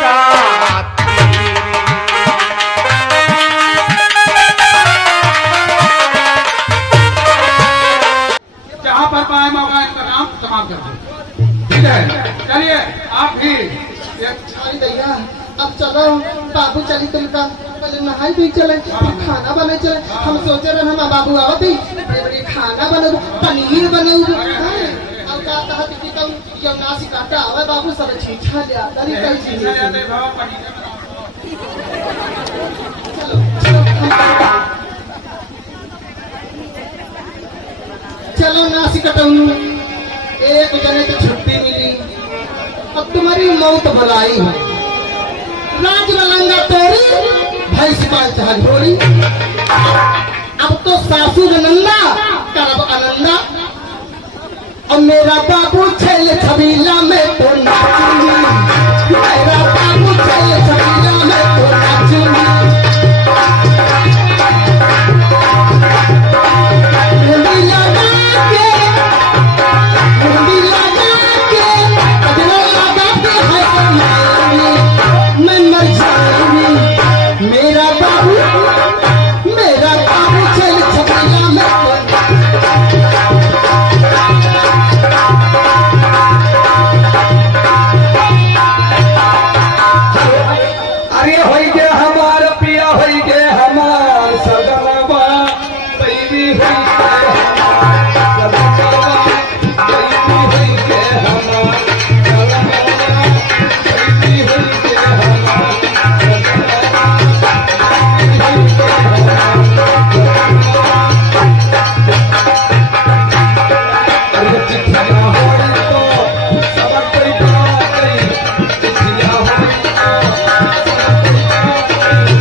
का जहाँ पर पाए मौका इनका नाम समाप्त कर दो। ठीक है, चलिए आप भी भैया अब चलो बाबू चली तुमका पहले नहाई भी चले फिर खाना बने चले हम सोचे रहे हम बाबू आवत ही बड़े खाना बने पनीर बने अब का कहा कि तुम यमुना से काटा आवे बाबू सब छीछा ले आता नहीं कई चीज चलो नासी कटाऊ एक जने तो छुट्टी मिली अब तुम्हारी मौत बुलाई है राज लंगा तोरी भाई सिपाही चाह ढोरी अब तो सासू नंदा करब आनंदा और मेरा बाबू छेल छबीला में तो नाचूंगी मेरा बाबू छेल छबीला में तो नाचूंगी मेरा बाबू चल छपैया में अरे होई गे हमार पिया होई गे हमार सदनवा बैरी होई गे हमार सदनवा बैरी होई गे हमार सदनवा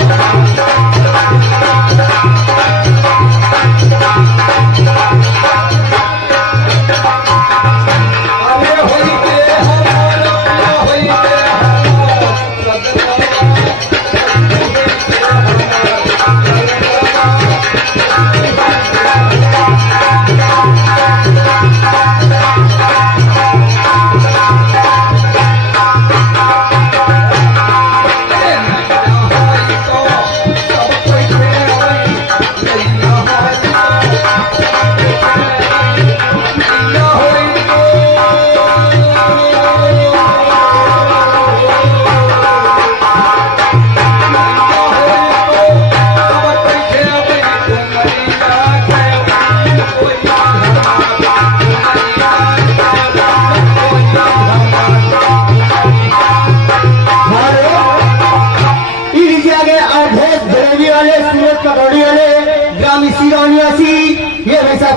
बैरी होई गे हमार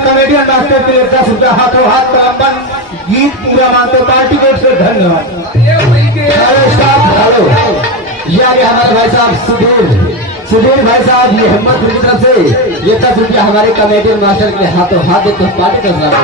कॉमेडियन मास्टर के लिए 10 रुपया हाथों हाथ प्राप्त गीत पूरा मानते पार्टी को से धन्यवाद। हेलो स्टाफ हेलो ये आगे हमारे भाई साहब सुधीर भाई साहब ये हिम्मत की तरफ से ये 10 रुपया हमारे कॉमेडियन मास्टर के हाथों हाथ देते पार्टी का धन्यवाद।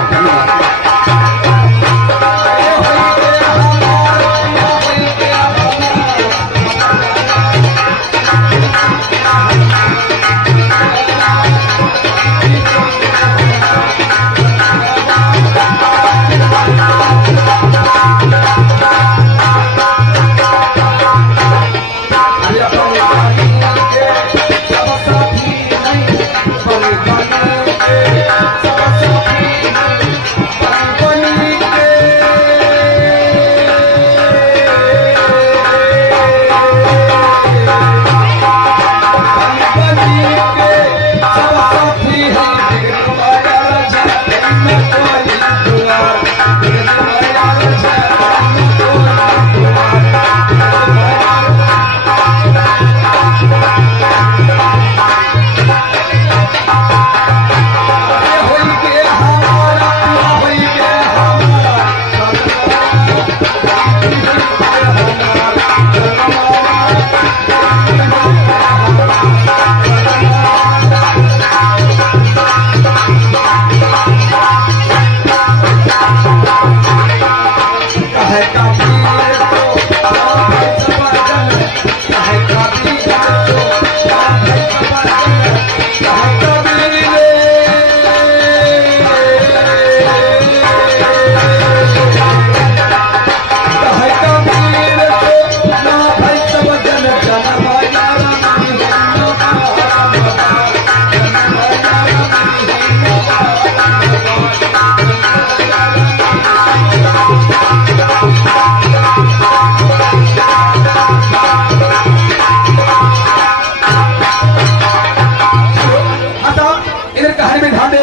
इधर कहानी में ध्यान दे।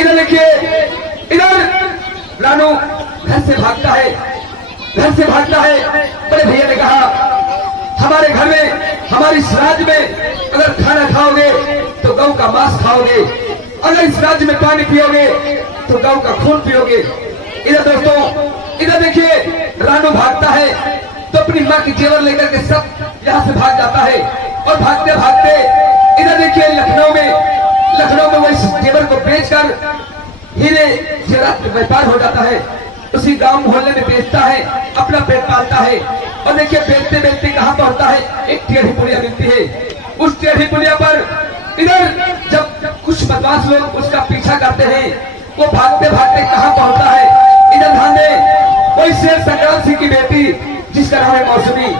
इधर देखिए, इधर रानू घर से भागता है, घर से भागता है। बड़े भैया ने कहा हमारे घर में, हमारे इस राज्य में अगर खाना खाओगे तो गौ का मांस खाओगे, अगर इस राज्य में पानी पियोगे तो गौ का खून पियोगे। इधर दोस्तों, इधर देखिए रानू भागता है तो अपनी माँ की जेवर लेकर के सब यहाँ से भाग जाता है। और भागते भागते इधर देखिए लखनऊ में वो इस जेवर को बेचकर हीरे जेवरात का व्यापार हो जाता है। उसी गांव मोहल्ले में बेचता है, अपना पेट पालता है। और देखिए बेचते बेचते कहाँ पहुंचता है, एक टेढ़ी पुलिया मिलती है। उस टेढ़ी पुलिया पर इधर जब कुछ बदमाश लोग उसका पीछा करते हैं, वो भागते भागते कहाँ पहुंचता है। इधर ध्यान दे, कोई शेर संग्राम सिंह की बेटी जिसका नाम है मौसमी,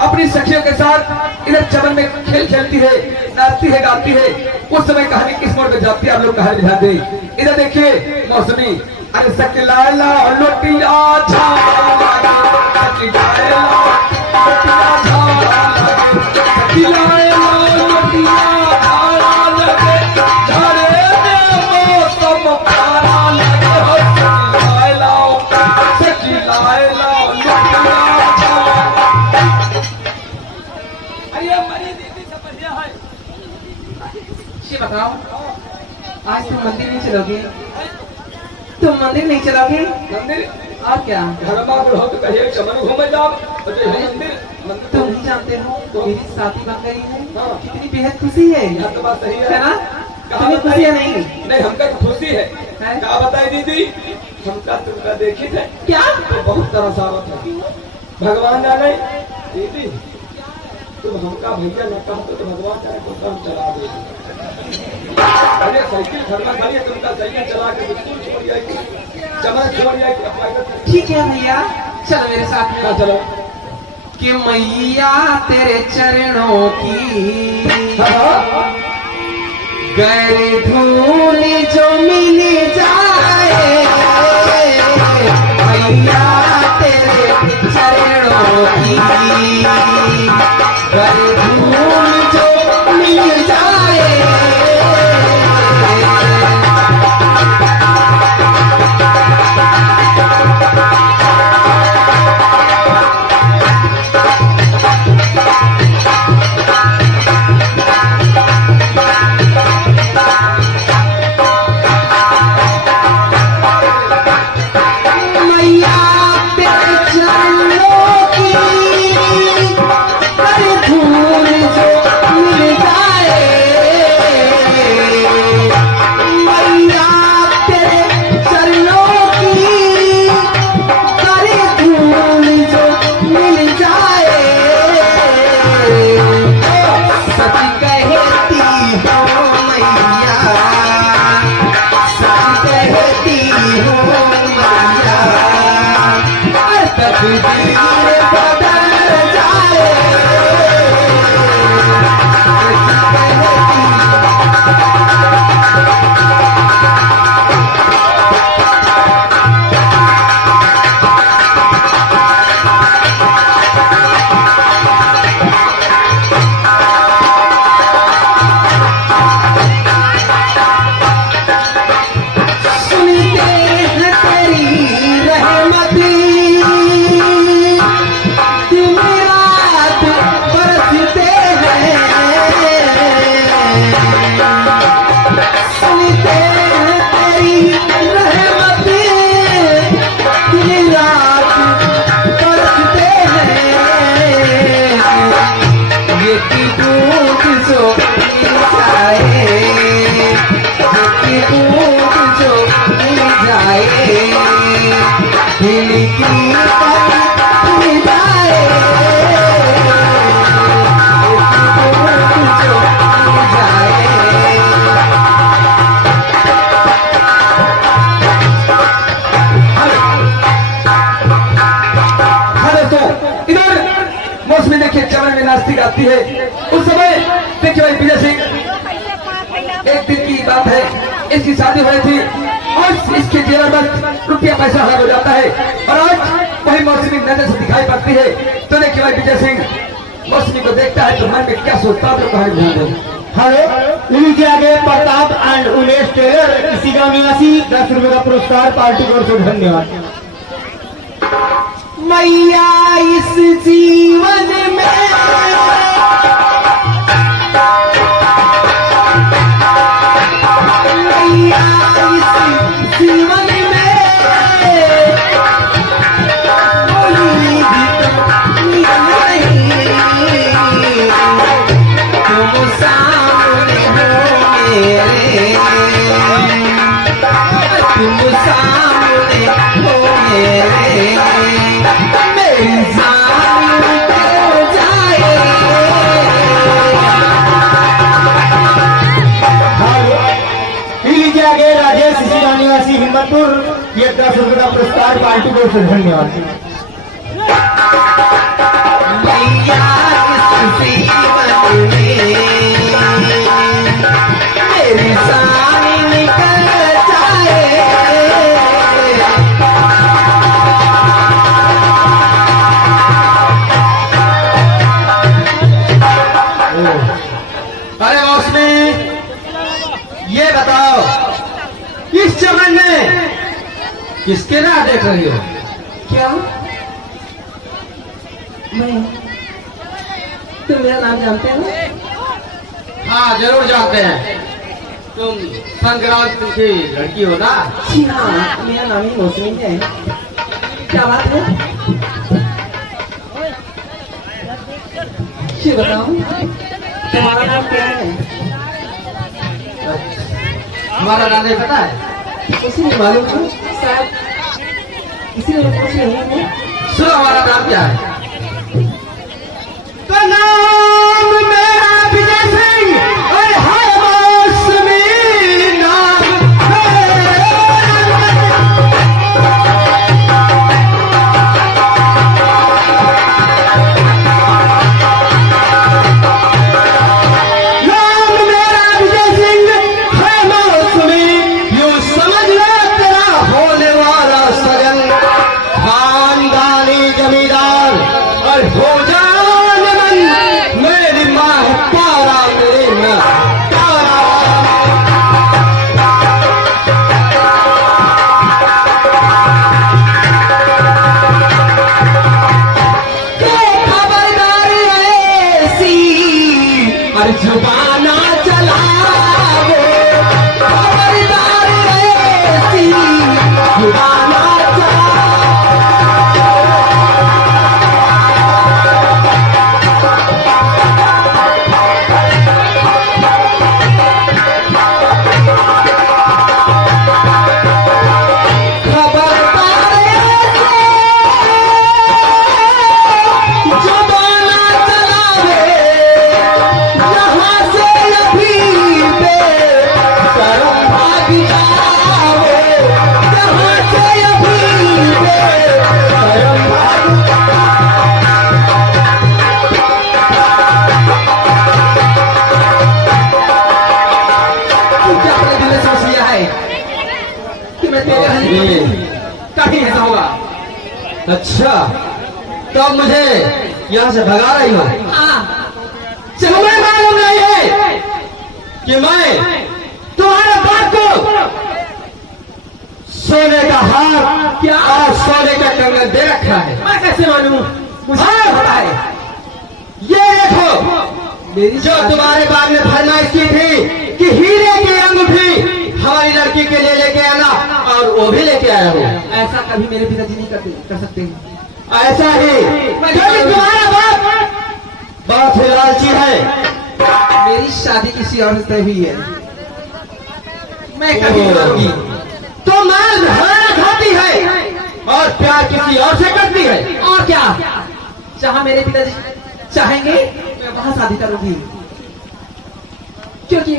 अपनी सखियों के साथ इधर चमन में खेल खेलती है, नाचती है, गाती है। उस समय कहानी किस मोड़ में जाती है, आप लोग कहानी ध्यान दें। इधर देखिए मौसमी, अरे सकिला लोटिया बताओ, आज तुम मंदिर नहीं चलोगे? तुम मंदिर नहीं चलोगे? मंदिर और क्या? घर में हो तो कहिए चमन घूमे जाओ। मंदिर तुम ही जानते हो मेरी शादी बन गई है, हाँ। कितनी बेहद खुशी है। यह तो बात सही है ना? तुम्हें खुशी है नहीं? नहीं, हमका तो खुशी है। क्या बताए दीदी, हमका तुमका देखी थे क्या? तो बहुत तरस आवत है। भगवान जाने दीदी, तुम हमका भैया न कहते तो भगवान चाहे तो काम चला दे। अरे साइकिल खड़ना खाली तुमका साइकिल चला के बिल्कुल छोड़ जाएगी, चमन छोड़ जाएगी अपना। ठीक है भैया, चलो मेरे साथ में। हाँ चलो। कि मैया तेरे चरणों की हाँ गैर धूल जो मिल जाए, मैया तेरे चरणों की गैर धूल जो मिल जाए। नास्तिक आती है उस समय देखिए भाई विजय सिंह, एक दिन की बात है, इसकी शादी हुई थी और इसके जेवर में रुपया पैसा हरा हो जाता है और आज वही मौसमी नजर से दिखाई पड़ती है। तो देखिए भाई विजय सिंह मौसमी को देखता है तो मन में क्या सोचता है तो कहानी भूल गए। हेलो इनके आगे प्रताप एंड उमेश टेलर इसी का निवासी 10 रुपए का पुरस्कार पार्टी की ओर से धन्यवाद। मैया इस जीवन में मैया इस जीवन में बोली भी तो नहीं, तुम सामने हो मेरे, तुम सामने हो मेरे, मेरी जान निकल जाए। इनके आगे राजेश इसी का निवासी हिम्मतपुर ये 10 रुपए का पुरस्कार पार्टी की ओर से धन्यवाद। मैया इस जीवन में मेरी जान निकल जाए। अरे मौसमी ये बताओ इस चमन में किसके ना देख रही हो? क्या मैं, तुम मेरा नाम जानते हो? हाँ जरूर जानते हैं, तुम संक्रांत की लड़की हो ना? जी हाँ, मेरा नाम ही मौसमी है। क्या बात है ये बताओ, तुम्हारा नाम क्या है? हमारा नाम नहीं पता है? इसीलिए मालूम था शायद, इसीलिए पूछ रही हूँ। सुनो हमारा नाम क्या है? तो नाम मेरा विजय सिंह और है मौसमी नाम मेरा विजय सिंह है मौसमी। यूं समझ लो तेरा होने वाला सगन खानदानी जमींदार और हो जान मन मेरी माँ है तारा मेरी माँ तारा। खबरदारी ऐसी और जुबाना चलाओ, खबरदारी ऐसी जुबाना कहीं ऐसा होगा। अच्छा तो अब मुझे यहाँ से भगा रही हो? चलो मैं मालूम नहीं है कि मैं तुम्हारे बाप को सोने का हार क्या और सोने का कंगन दे रखा है? मैं कैसे मालूम? मुझे हाँ। पता है। ये देखो मेरी जो तुम्हारे बाप ने फरमाइश की थी कि हीरे की अंगूठी हमारी लड़की के लिए लेके आना और वो भी लेके आया हो। ऐसा कभी मेरे पिताजी नहीं कर सकते हैं। ऐसा ही क्योंकि तुम्हारा बाप बहुत ही लालची है। मेरी शादी किसी और से तय हुई है, मैं कभी नहीं मानूंगी। तो माल भाड़ा खाती है और प्यार किसी और से करती है। और क्या, जहाँ मेरे पिताजी चाहेंगे मैं वहाँ शादी करूंगी, क्योंकि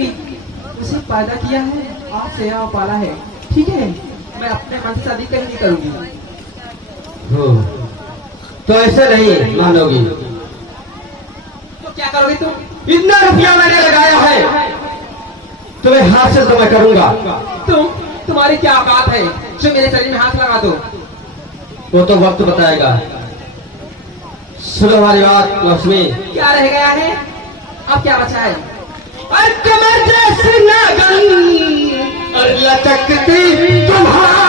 उसे पैदा किया है, आपसे और पाला है। ठीक है, मैं अपने मन से शादी कहीं नहीं करूंगी। तो ऐसे नहीं मानोगी तो क्या करोगे तुम? इतना रुपया मैंने लगाया है, तुम्हें हासिल तो मैं करूंगा। तुम तुम्हारी क्या औकात है जो मेरे शरीर में हाथ लगा दो? वो तो वक्त बताएगा। सुनो हमारी बात लक्ष्मी। क्या रह गया है? अब क्या बचा है? और कमर जैसी लगन और लचकती तुम्हारा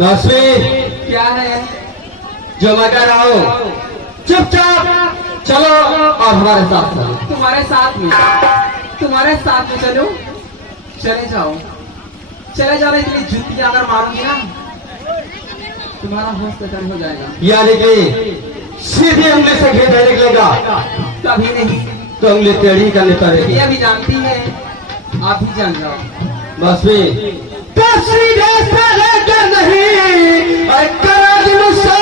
लक्ष्मी क्या है? जो मैं कह रहा हूँ चुपचाप चलो और हमारे साथ चलो। तुम्हारे साथ में चलो? चले जाओ। चले जाने के लिए जूती अगर मारूंगी ना तुम्हारा होश खत्म हो जाएगा। यानी कि सीधी उंगली से घी नहीं निकलेगा। कभी नहीं। तो उंगली टेढ़ी करनी पड़ेगी। ये भी जानती है, आप भी जान जाओ। लक्ष्मी तो सीधे से लेकर नहीं और करो दिल से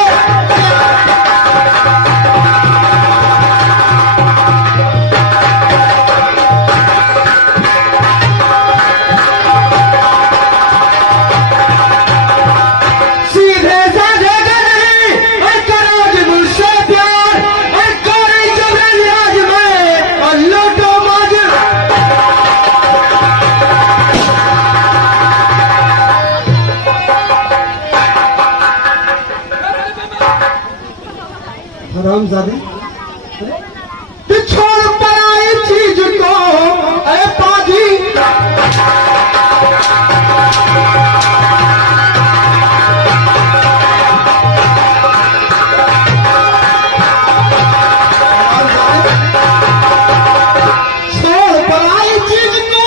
सीधे से लेकर नहीं और करो दिल से प्यार और कोई जबरन राज में और लूटो मौज। हरामजादे छोड़ पराई चीज को अरे पाजी छोड़ पराई चीज को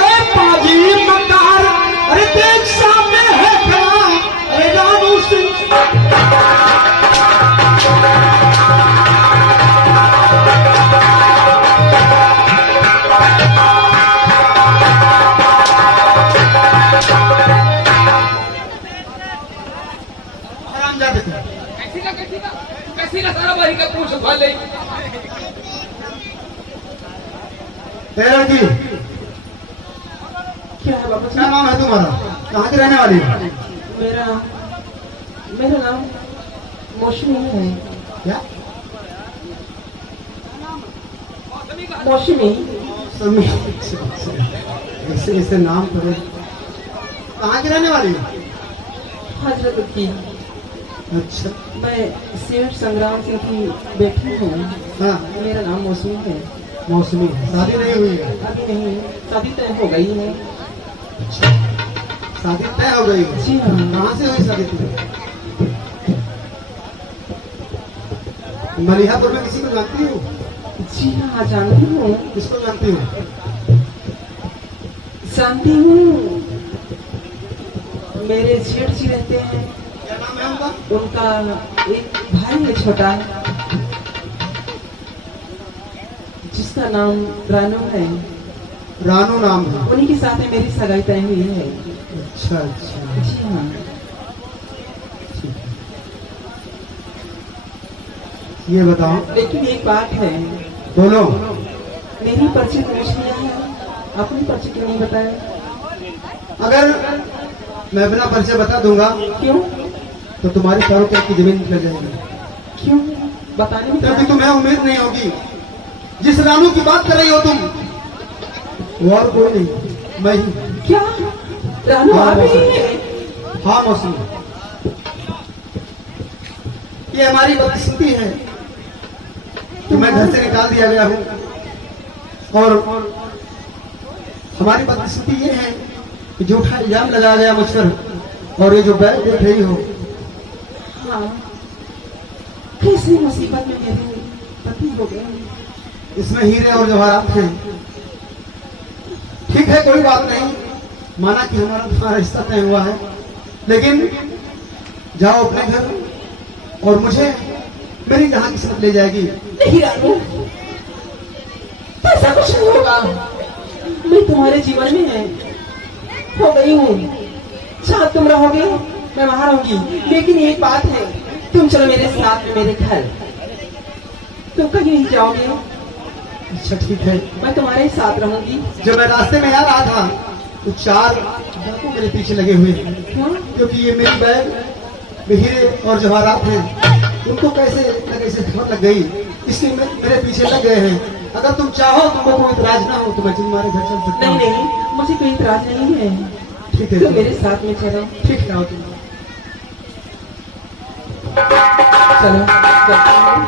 अरे पाजी मकार अरे देख सामने है खड़ा अरे रानू सिंह। कैसी का सारा भाई का पूछ उठा ले। तेरा की क्या है बाबा? क्या नाम है तुम्हारा? कहाँ की रहने वाली? मेरा नाम मौसमी है। क्या? मौसमी। समी। ऐसे ऐसे नाम पड़े। कहाँ की रहने वाली? हजरत की। अच्छा। मैं सेठ संग्राम सिंह की बेटी हूँ। हाँ मेरा नाम मौसमी है। मौसमी। शादी नहीं हुई है? अभी नहीं, शादी तय हो गई है। अच्छा शादी तय हो गई है? जी हाँ। कहाँ से हुई शादी थी? मलिहापुर में किसी को जानती हो? जी हाँ जानती हूँ। किसको जानती हो? जानती हूँ, मेरे जेठ जी रहते हैं। क्या नाम है उनका? उनका एक भाई है छोटा, जिसका नाम रानू है। रानू नाम है? उन्हीं के साथ में मेरी सगाई तय हुई है। अच्छा अच्छा। जी हाँ। ये बताओ। लेकिन एक बात है। बोलो। मेरी पर्ची पूछ लिया है, अपनी पर्ची क्यों नहीं बताया? अगर मैं बिना परिचय बता दूंगा क्यों? तो तुम्हारी चारों तरफ की जमीन निकल जाएगी। क्यों बताने में? क्योंकि तुम्हें उम्मीद नहीं होगी। जिस रानू की बात कर रही हो तुम, वो और कोई नहीं, मैं ही। क्या रानू हाँ, आप ही मौसम। हैं? हाँ मौसम, ये हमारी बदकिस्मती है कि मैं घर से निकाल दिया गया हूँ, और हमारी बदकिस्मती ये है कि झूठा इल्जाम लगाया गया मुझ पर, और ये जो बैग देख रही हो, हाँ, कैसी मुसीबत में मेरे पति हो गए। इसमें हीरे और जवाहरात थे। ठीक है, कोई बात नहीं, माना कि हमारा तुम्हारा रिश्ता तय हुआ है, लेकिन जाओ अपने घर और मुझे मेरी जहां किस्मत ले जाएगी। नहीं रानू, ऐसा कुछ नहीं होगा। मैं तुम्हारे जीवन में हो गई हूँ, जहाँ तुम रहोगे मैं वहां रहूंगी। लेकिन एक बात है, तुम चलो मेरे साथ में मेरे घर। तुम कहीं नहीं जाओगे, अच्छा ठीक है। मैं तुम्हारे साथ रहूंगी। जब मैं रास्ते में आ रहा था तो 4 डाकू मेरे पीछे लगे हुए थे, क्यों? क्योंकि ये मेरी बैग में हीरे और जवाहरात हैं। उनको कैसे न कैसे खबर लग गई, इसलिए मेरे पीछे लग गए हैं। अगर तुम चाहो, तुमको कोई इतराज ना हो तो मैं तुम्हारे घर चल सकता नहीं हूँ। नहीं, मुझे कोई इतराज नहीं है। ठीक है, तुम मेरे साथ में चलो। ठीक है, आओ तुम। चलो चलते हैं।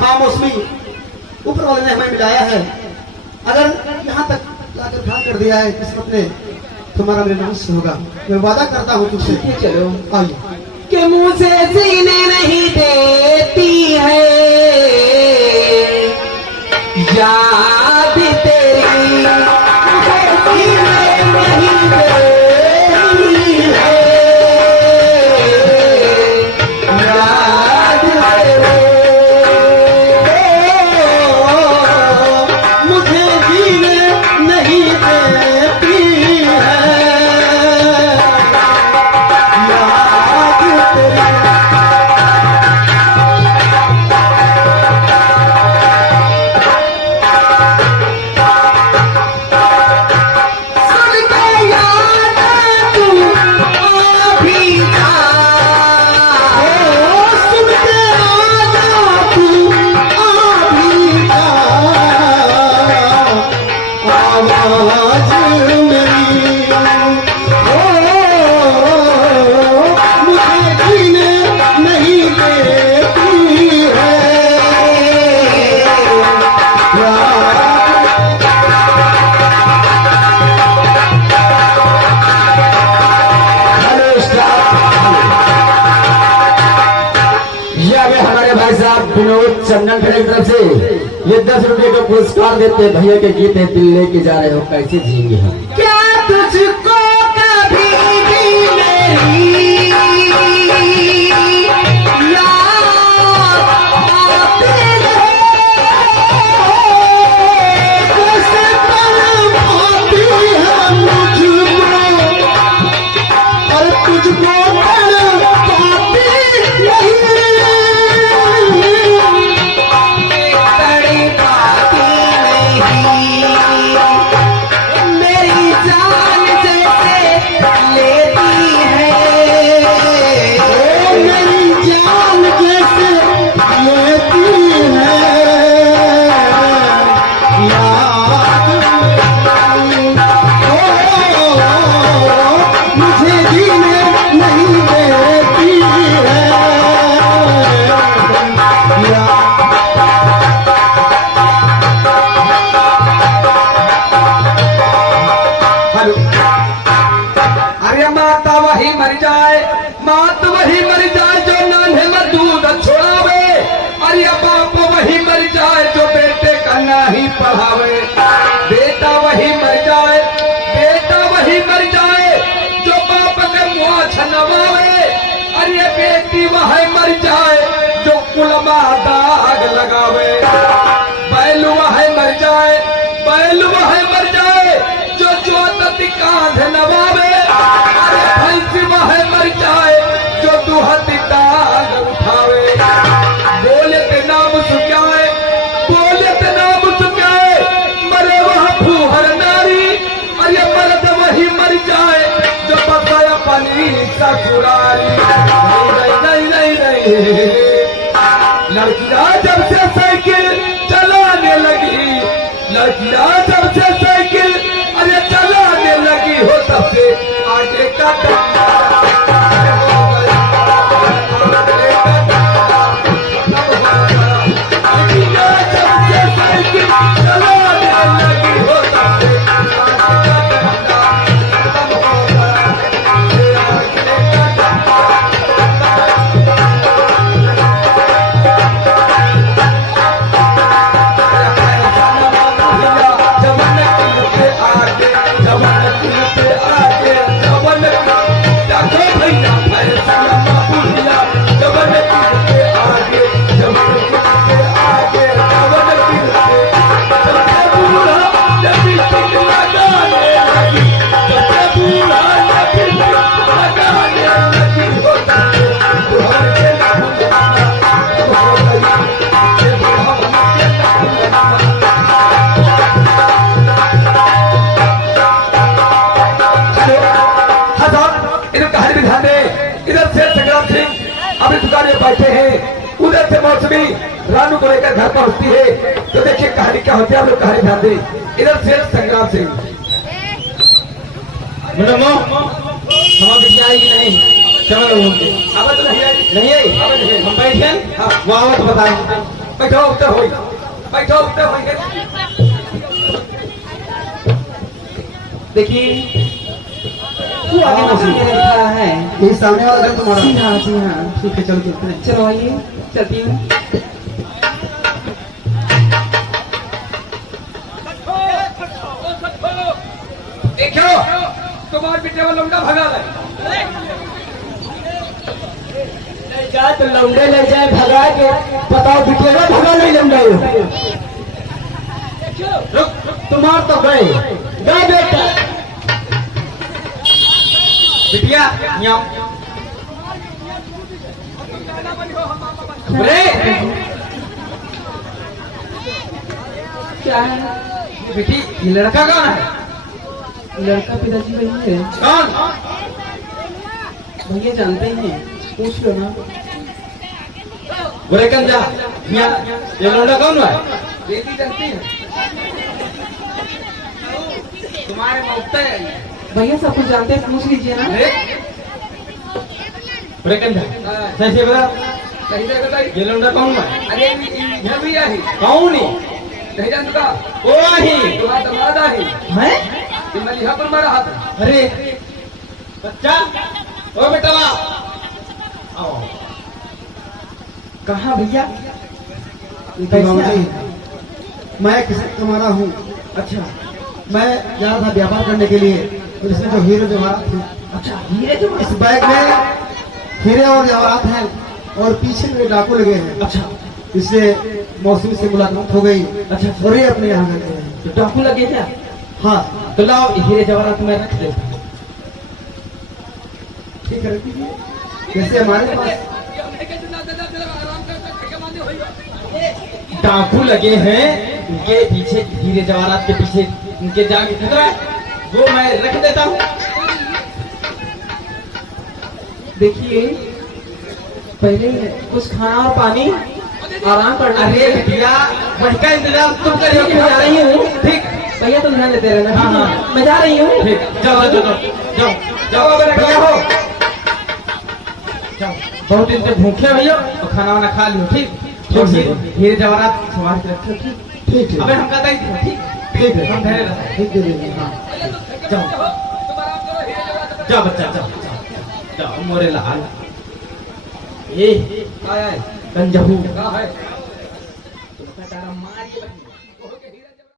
हाँ मौसमी, ऊपर वाले ने हमें मिलाया है। अगर यहाँ तक लाकर खड़ा कर दिया है किस्मत ने, तुम्हारा मेरे नाम से होगा। मैं वादा करता हूँ तुझसे। ठीक है, चलो। आइए। कि मुझे जीने नहीं देती है याद तेरी, मुझे जीने नहीं देती है याद तेरी, मुझे जीने नहीं देती है याद तेरी। विनोद चंदन खड़े की तरफ से ये 10 रुपए का पुरस्कार देते भैया के गीत है दिल लेके जा रहे हो कैसे जिएंगे हम। क्या तुझको कभी भी मेरी याद आती है? कैसे तड़पाती है मुझको, और तुझको तड़पाती नहीं। मेरी जान जैसे लेती है, मेरी जान जैसे लेती है याद। मुझे जीने नहीं देती है याद। अरे माता वही मर जाए, मात वही मर जाए जो नान्हे में दूध छोड़ावे। अरे बाप वही मर जाए जो बेटे का नहीं पढ़ावे। बेटा वही मर जाए, बेटा वही मर जाए जो बाप के मुँह छनवावे। अरे बेटी वही मर जाए जो कुलमा दाग लगावे। बैल वही मर जाए, बैल वही मर जाए जो जोतती कांध नवावे। अरे भैंस वह मर जाए जो दुहती दाग उठावे। बोले ते नाम सुक्याए, बोले ते नाम सुक्याए, मरे वह फूहर नारी। अरे मर्द वही मर जाए जो बसाया पानी ससुरारी। नहीं नहीं नहीं नहीं, लड़कियां जब से साइकिल चलाने लगी, लड़कियां जब से साइकिल अरे चलाने लगी हो तब से आगे का दुकान में बैठे हैं, उधर से मौसमी रानू को लेकर घर पहुंचती है। तो देखिए कहानी क्या होती है, आप लोग कहानी ध्यान दें। इधर से संग्राम सिंह, मैडम हमारी बिटिया आएगी नहीं, चलो आवाज नहीं आई, नहीं आई, आवाज नहीं आई। हम बैठे हाँ, वो आवत बताए। बैठो उत्तर हो, बैठो उत्तर हो। देखिए वो आगे मौसम में खड़ा है। ये सामने वाला घर तुम्हारा? जी हाँ जी हाँ, ठीक है चलो चलते हैं। चलो आइए चलती हूँ। देखो तुम्हारे बेटे वाला लौंडा भगा है। जा तो लौंडे ले जाए भगा के, बताओ बिटिया भगा नहीं लौंडे। तुम्हार तो गए गए बेटा। बिटिया यहाँ अरे क्या है? बेटी ये लड़का कौन है? लड़का पिताजी वही है। कौन? भैया जानते हैं, पूछ लो ना। बुरे कम जा यहाँ, ये लौंडा कौन है? बेटी जानती है तुम्हारे मौत है। भैया सब कुछ जानते हैं, पूछ लीजिए ना। अरे बुरे कम जा सही से बता, सही से बताइए। ये लौंडा कौन है? अरे यहाँ भी है, कौन है? नहीं जानता? वो ही तुम्हारा दमादा है, है? ये मलिहा पर मारा हाथ। अरे बच्चा, ओ बेटा आओ। कहाँ भैया? मामा जी, मैं किसी तुम्हारा हूँ। अच्छा मैं जा रहा था व्यापार करने के लिए, तो इसमें जो हीरे जवाहरात थे, अच्छा, हीरे जो इस बैग में हीरे और जवाहरात हैं और पीछे में डाकू लगे हैं। अच्छा इससे मौसमी से मुलाकात हो गई। अच्छा। और ये अपने यहाँ गए हैं। तो डाकू लगे क्या? हाँ तो लाओ हीरे जवाहरात मैं रख देता हूँ। ठीक है, रखिए। जैसे हमारे पास डाकू लगे हैं, उनके पीछे हीरे जवाहरात के पीछे उनके जाके खतरा है, वो मैं रख देता हूँ। देखिए पहले कुछ खाना और पानी आराम करना। अरे बिटिया वही का इंतजाम तुम करिए। मैं जा रही हूँ। ठीक भैया तुम ध्यान देते रहना। हाँ, हाँ। मैं जा रही हूँ। ठीक, जाओ जाओ जाओ जाओ जाओ बेटा, भैया जाओ। हो जाओ। बहुत दिन से भूखे हो भैया, तो खाना वाना खा लियो। ठीक ठीक है। हीरे जवाहरात संभाल के रखो। ठीक, ठीक है। अबे हम कहता ही थे, ठीक ठीक है। हम धैर्य रखो। ठीक दे देंगे। हाँ जाओ जाओ बच्चा जाओ जाओ मोरे लाल। ए आए आए गंजहू कहाँ है? मार के